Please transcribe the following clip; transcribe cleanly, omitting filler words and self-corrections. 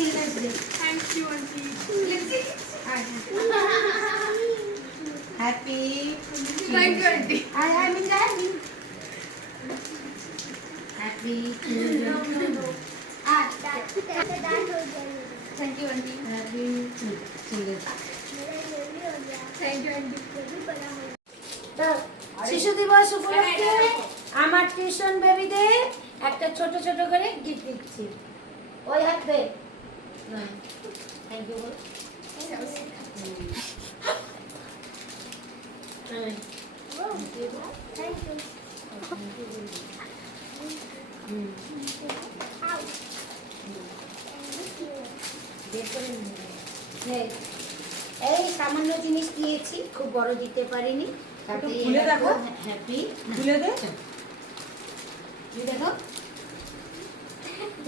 Children's day. Thank you aunty. Happy thank you aunty. I mean happy thank you aunty. Happy children's. Thank you aunty. শিশু দিবস উপলক্ষে আমার tuition বেবিদের একটা ছোট ছোট করে গিফট দিচ্ছি। ওই হাত দে। থ্যাংক ইউ বল। এই সামান্য জিনিস দিয়েছি, খুব বড় দিতে পারিনি। খুলে দেখো। হ্যাপি খুলে দে। দেখো